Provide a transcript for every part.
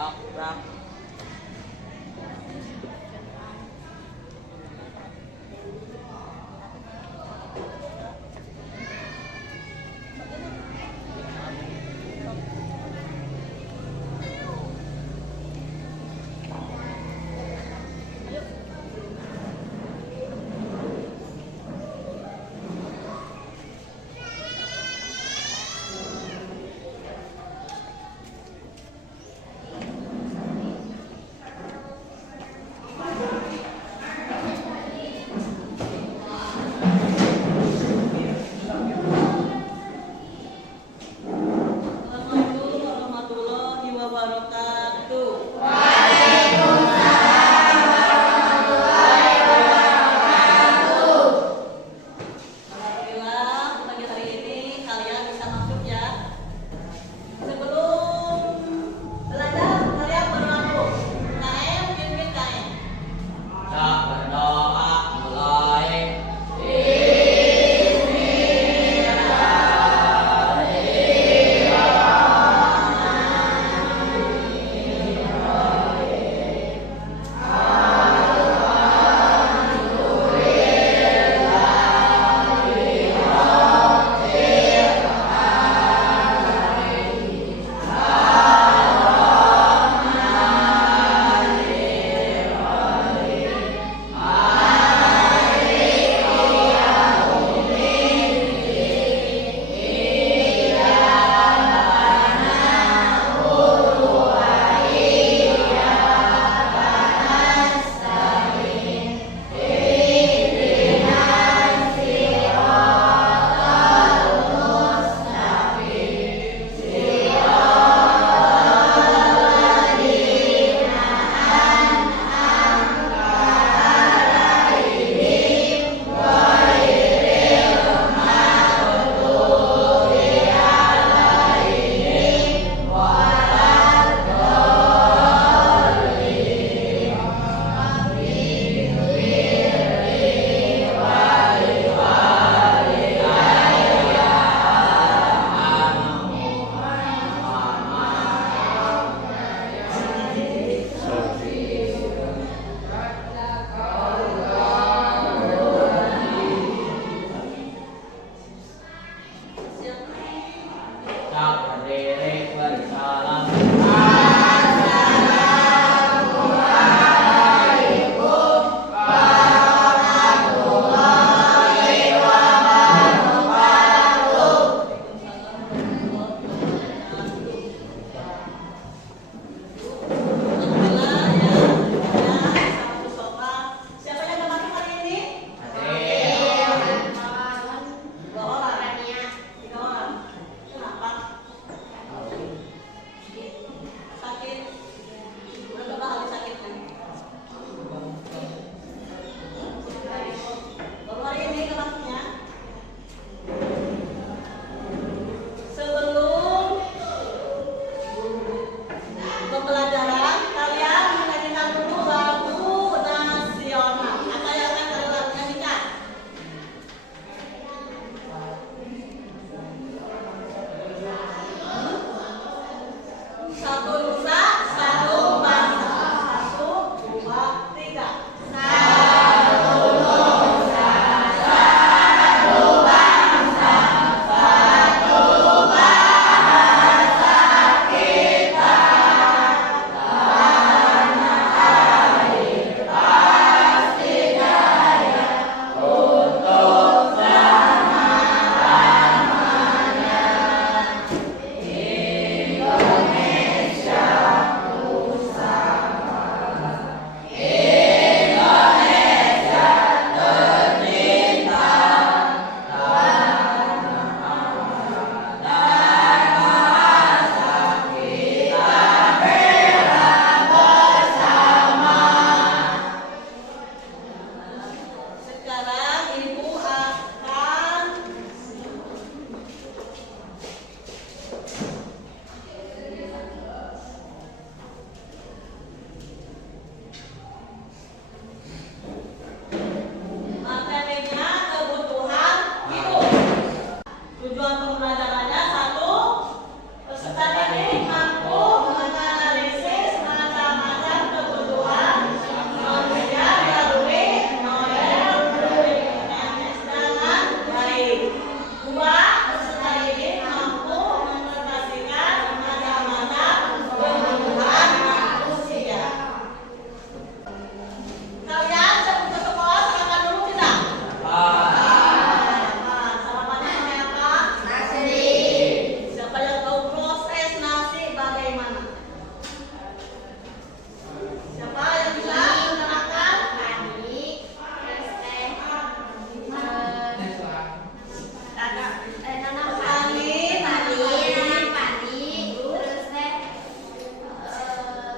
Rak, rak.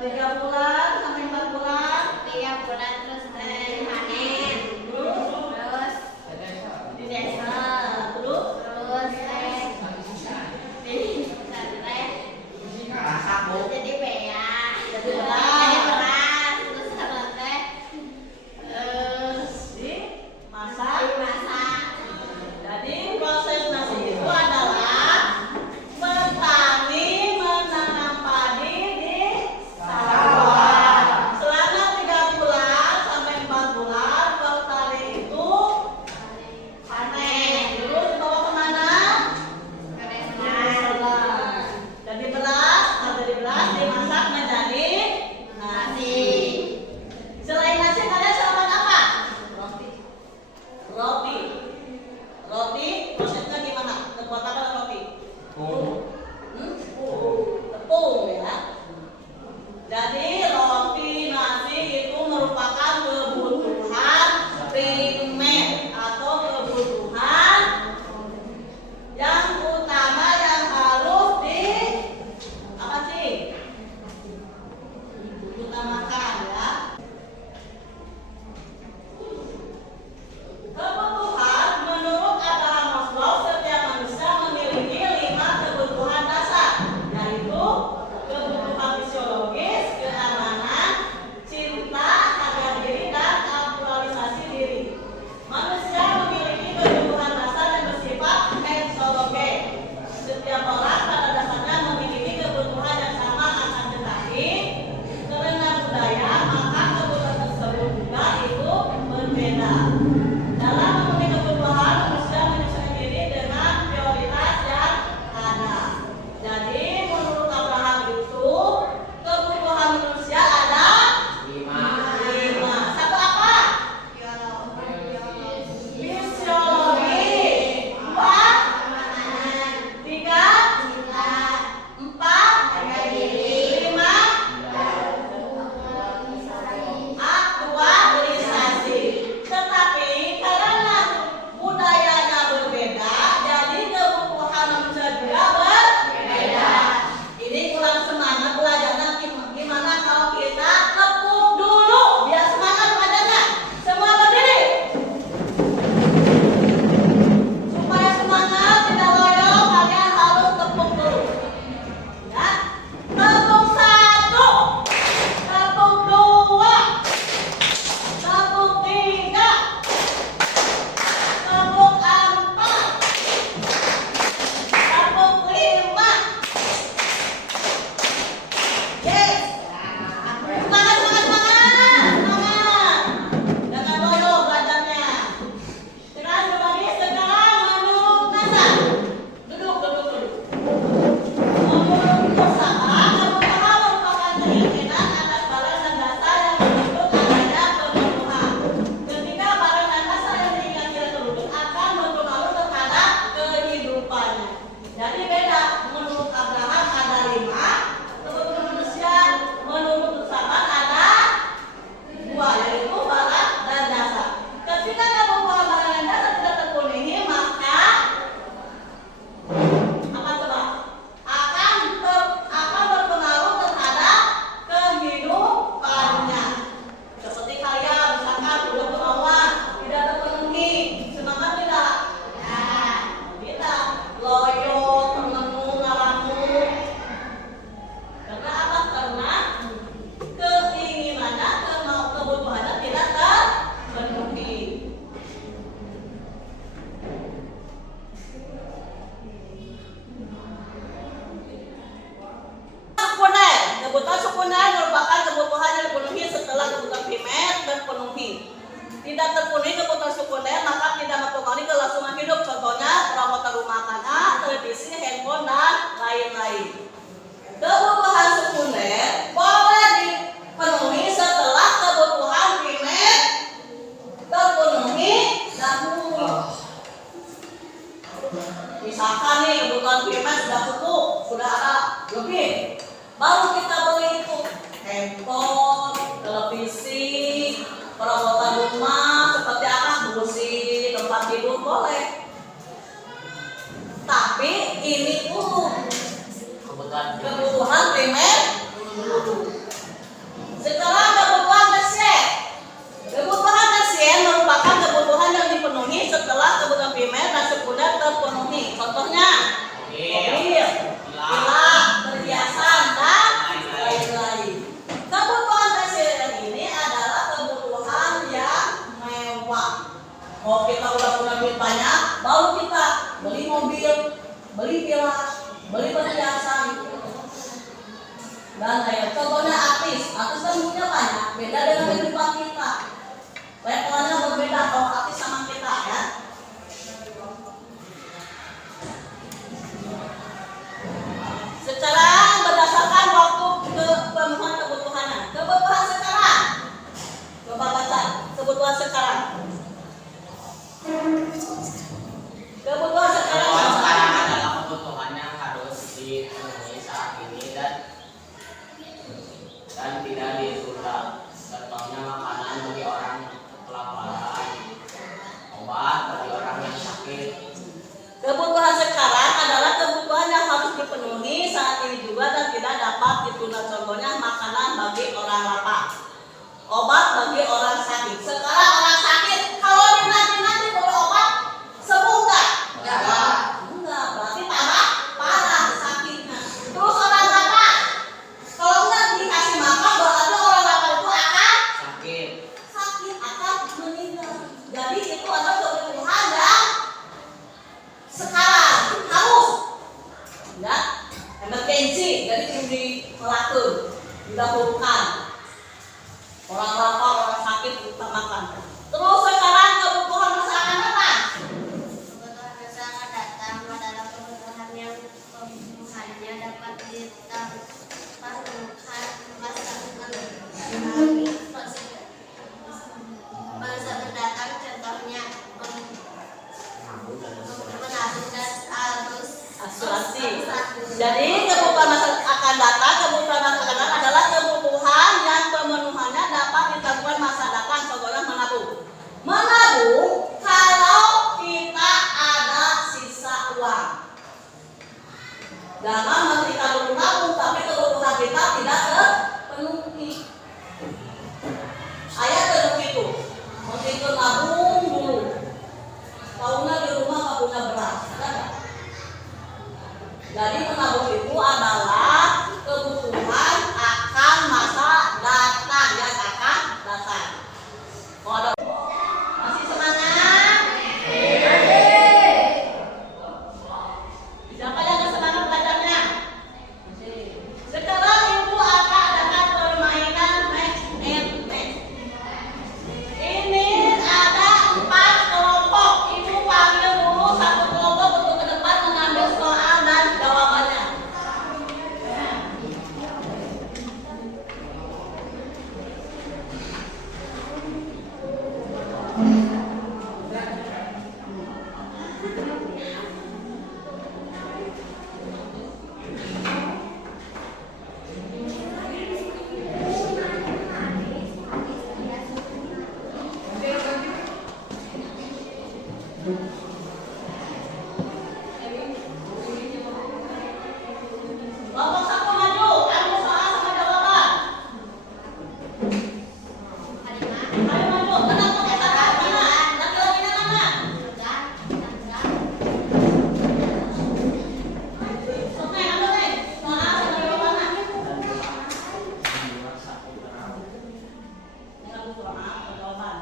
3 bulan sampai 4 bulan. 3 bulan terus panen. Terus di desa. Terus jadi bea. Jadi beras. Terus sama teh dimasak. Jadi proses nasi itu adalah petani menanam padi di sawah. Selama 3 bulan sampai 4 bulan petani itu panen. Terus dibawa kemana? Jadi beras, dimasak menjadi nasi. Selain nasi kalian sarapan apa? Roti. Roti prosesnya gimana? Terbuat apa roti? Tepung ya. Jadi roti nasi itu merupakan kebutuhan primer atau kebutuhan yang utama yang harus apa sih? Utamakan ya. Kebutuhan menurut Abraham Maslow, setiap manusia memiliki 5 kebutuhan dasar, yaitu kebutuhan fisiologis, keamanan, cinta, harga diri, dan aktualisasi diri. Manusia memiliki kebutuhan dasar yang bersifat eksogen. Setiap orang pada dasarnya memiliki kebutuhan yang sama, akan tetapi karena budaya maka kebutuhan tersebut juga itu berbeda. Dalam memenuhi kebutuhan, manusia menyesuaikan diri dengan prioritas yang ada. Jadi menurut Abraham itu kebutuhan manusia ada 5. Satu apa? Fisiologi. 2, 3, 4, 5, aktualisasi. Tetapi karena budayanya berbeda, jadi kebutuhan manusia juga berbeda. Ini kurang semangat belajarnya. Gimana kalau kita tepuk dulu biar semangat belajarnya? Semua berdiri. Supaya semangat tidak loyo, kalian harus tepuk dulu. Ya. Tepuk 1, tepuk 2, tepuk 3, tepuk 4, tepuk 5. Yes. Semangat, semangat, semangat. Semangat. Jangan loyo belajarnya. Sekarang menurut NASA. Duduk. Menurut usaha, kebutuhan merupakan keyakinan atas barang dan dasar yang menuntut adanya pemenuhan. Ketika barang dan dasar yang diinginkan tidak terwujud akan berpengaruh terhadap kehidupannya. Jadi beda. Menurut Abraham ada 5 kebutuhan manusia. Menurut filsafat ada 2, yaitu barang dan dasar. Ketika kebutuhan barang dan dasar tidak terpenuhi, maka apa coba? Akan berpengaruh terhadap kehidupannya. Seperti kalian misalkan udah kemauan tidak terpenuhi, semangat tidak? Tidak. Loyo, termenung, ngalamun. Karena apa? Karena keinginannya, kebutuhannya tidak terpenuhi. Sekunder. Kebutuhan sekunder merupakan kebutuhan yang dipenuhi setelah kebutuhan primer terpenuhi. Tidak terpenuhi kebutuhan sekunder maka tidak mempengaruhi kelangsungan hidup. Contohnya perabotan rumah tangga, televisi, handphone, dan lain-lain. Kebutuhan sekunder boleh dipenuhi setelah kebutuhan primer terpenuhi dahulu. Misalkan nih kebutuhan primer sudah cukup, sudah ada lebih, baru kita beli itu handphone, televisi, perabotan rumah seperti alas, kursi, tempat tidur boleh. Tapi ini kebutuhan primer Lalu kita beli mobil, beli villa, beli perhiasan. Dan contohnya artis kan punya banyak, beda dengan kehidupan kita. Levelnya berbeda kalau artis sama kita ya. Secara berdasarkan waktu pemenuhan kebutuhannya. Kebutuhan sekarang. Coba baca kebutuhan sekarang. Kebutuhan sekarang adalah kebutuhan yang harus dipenuhi saat ini dan tidak ditunda. Contohnya makanan bagi orang kelaparan, obat bagi orang yang sakit. Kebutuhan sekarang adalah kebutuhan yang harus dipenuhi saat ini juga dan tidak dapat ditunda. Contohnya makanan bagi orang lapar, obat bagi orang sakit. Sekarang orang sakit, kalau dinanti boleh obat, sembuh nggak? Enggak, berarti parah sakitnya. Terus orang lapar, kalau nggak dikasih makan berarti orang lapar itu akan sakit akan meninggal. Jadi itu adalah kebutuhan yang sekarang harus ya emergency, jadi perlu dilakukan, didahulukan. Orang lapar, orang sakit kita makan. Terus sekarang kebutuhan masa akan datang. Kebutuhan masa akan datang adalah kebutuhan yang kebutuhannya dapat ditampakkan masa mendatang, contohnya menabung dan Asuransi. Jadi kebutuhan masa akan datang, kebutuhan masa akan datang adalah kebutuhan yang pemenuhannya dapat dilakukan masa datang. Contohnya menabung. Menabung kalau kita ada sisa uang. Jangan kita menabung tapi kebutuhan kita tidak terpenuhi. Ayah terus itu, mesti itu nabung dulu. Tahunya di rumah nggak punya beras, ada nggak? Jadi menabung itu adalah kebutuhan akan masa datang, ya akan datang. Kalau ada masih semangat? Siapa yang nggak semangat belajarnya? Sekarang ibu akan adakan permainan match and match. Ini ada 4 kelompok. Ibu panggil dulu satu kelompok untuk ke depan mengambil soal dan jawabannya. Kelompok 1 maju, ambil soal sama jawaban. Ayo maju, tenang tuh kakak mana? Laki-lakinya mana? Sok nih, ambil nih. Soal sama jawabannya. Ini ambil soal sama jawaban.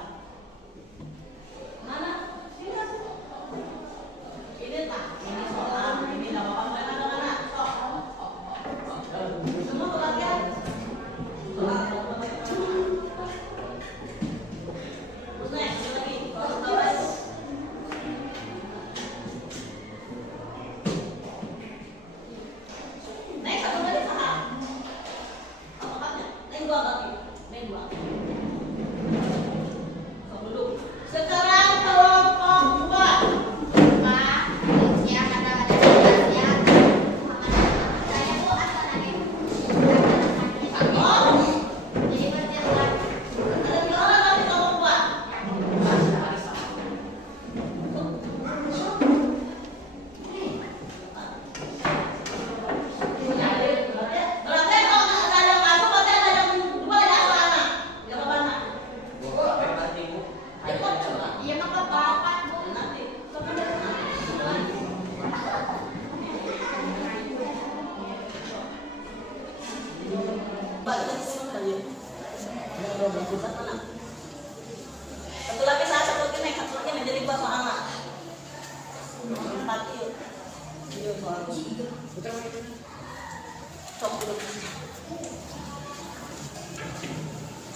Mana? Sini. Ini tak, ini soal, ini jawaban. Mana? Sok. Semua pelatihan. Terus nih, ini lagi. Nih, satu lagi saham. Apakahnya? Nih, 2 berarti. Nih, 2. Sok dulu. Sekarang kelompok 2. Ada 3 orang tadi kelompok 2. Berarti kalau nggak ada yang masuk, berarti ada yang 2 ya soalnya. Jawabannya. Ayo coba. Iya mah bapak Bu. Nanti. Satu lagi saya satu lagi nih, jadi 2 soal.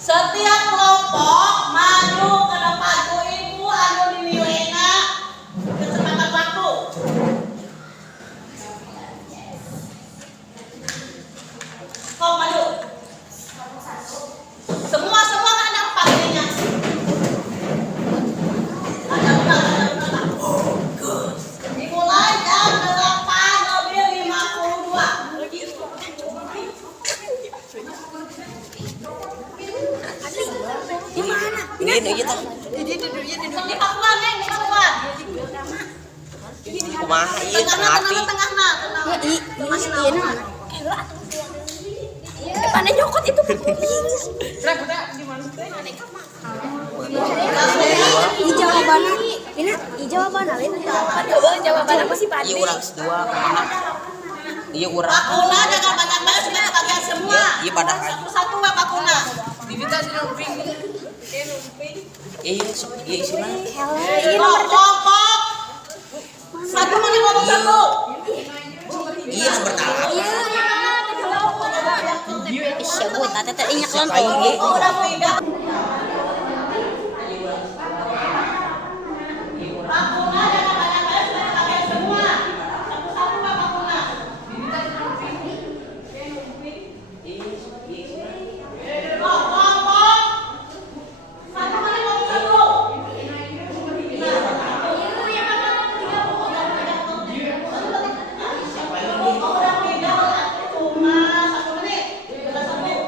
Setiap kelompok maju ke depan ku ibu anu dinilainya kecepatan waktu. Kok maju? Semua kan ada paginya. Dimulai jam 8:52. Ini kita. Di pakuan, Neng, di pakuan. Kumaha ieu mati. Tengah-tengah. Pandai nyokot itu jawabannya jawaban sih Padi. Ieu urang dua kana. Ieu urang. Pakuna jangan banyak-banyak sudah kebagian semua. Iya pada Satu-satu we pakuna. ieu isina. Kelompok. Satu mana ngomong satu. Ieu nomor talak. Sebut teh inyak Sakai lontong. ge. Udah pindah. Pakuna jangan banyak-banyak sudah kebagian semua. Satu-satu we pakuna. Kelompok. Satu mana ngomong satu. Udah pindah cuma 1 menit. Udah 1 menit.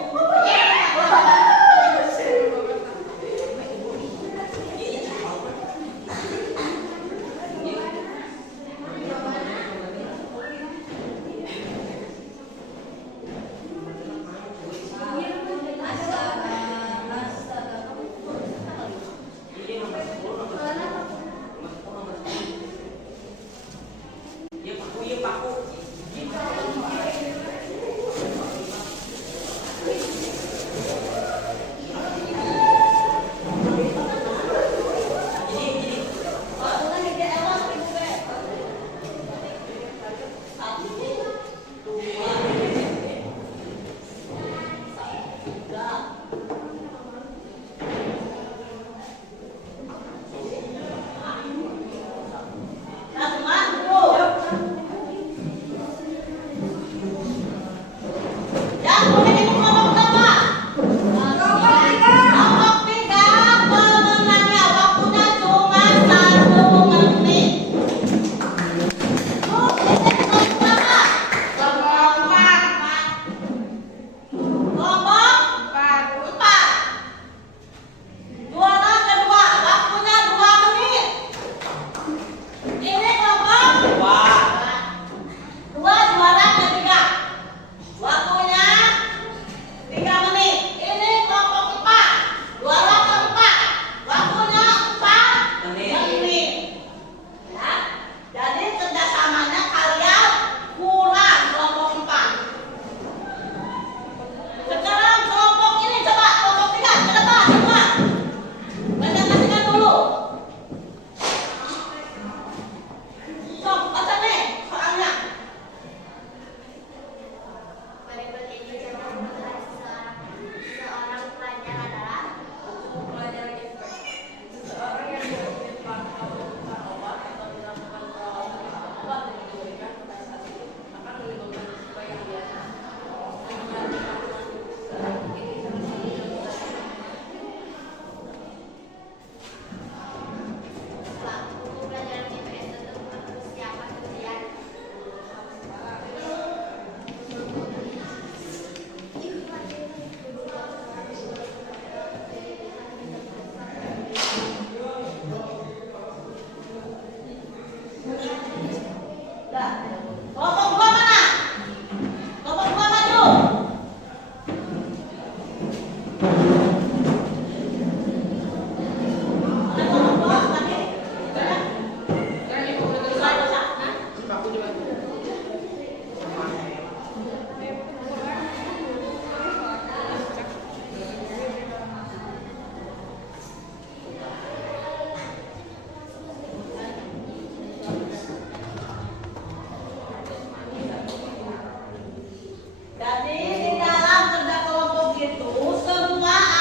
Jadi di dalam kerja kelompok itu semua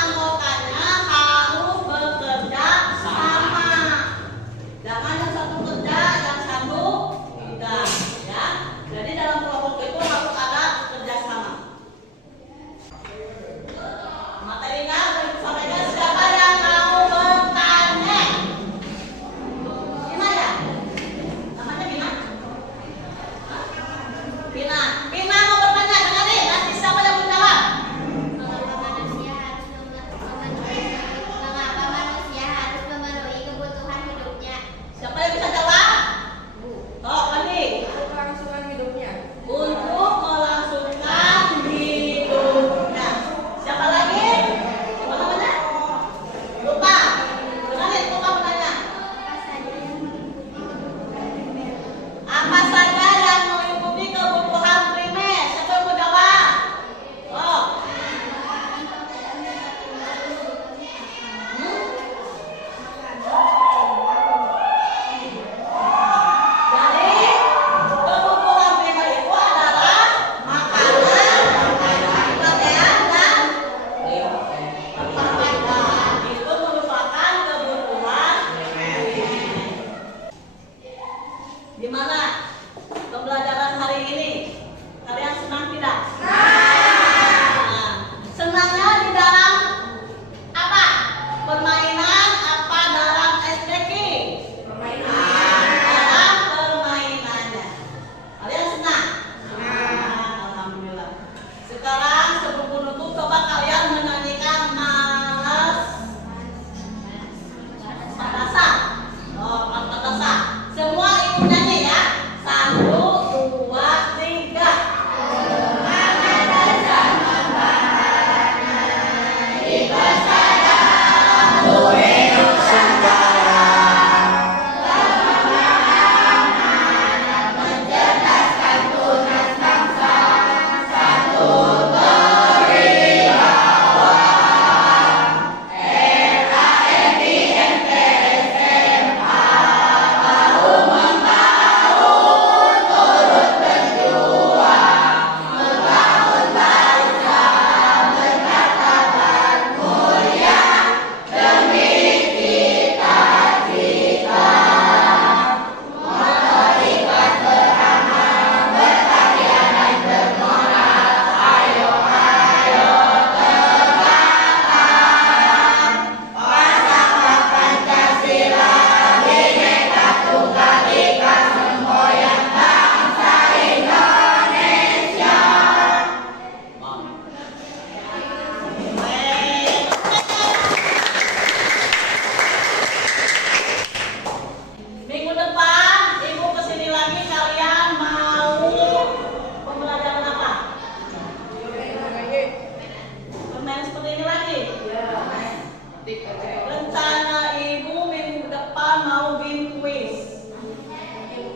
Rencana ibu minggu depan mau bikin kuis.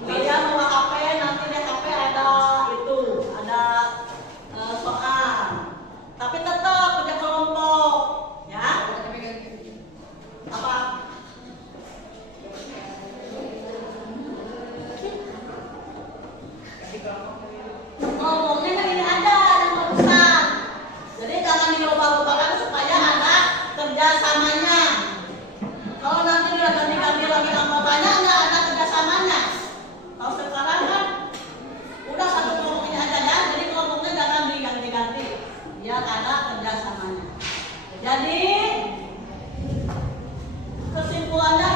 Kalian bawa HP, nanti di HP ada itu, ada soal. Tapi tetap kerja kelompok, ya. Apa? Ngomongnya kan ini ada yang barusan. Jadi jangan diubah-ubahkan supaya ada kerjasamanya. Kalau nanti dia ganti-ganti lagi anggotanya, nggak ada kerjasamanya. Kalau sekarang kan udah satu kelompok ini aja ya, jadi kelompoknya jangan diganti-ganti. Biar ada kerjasamanya. Jadi kesimpulannya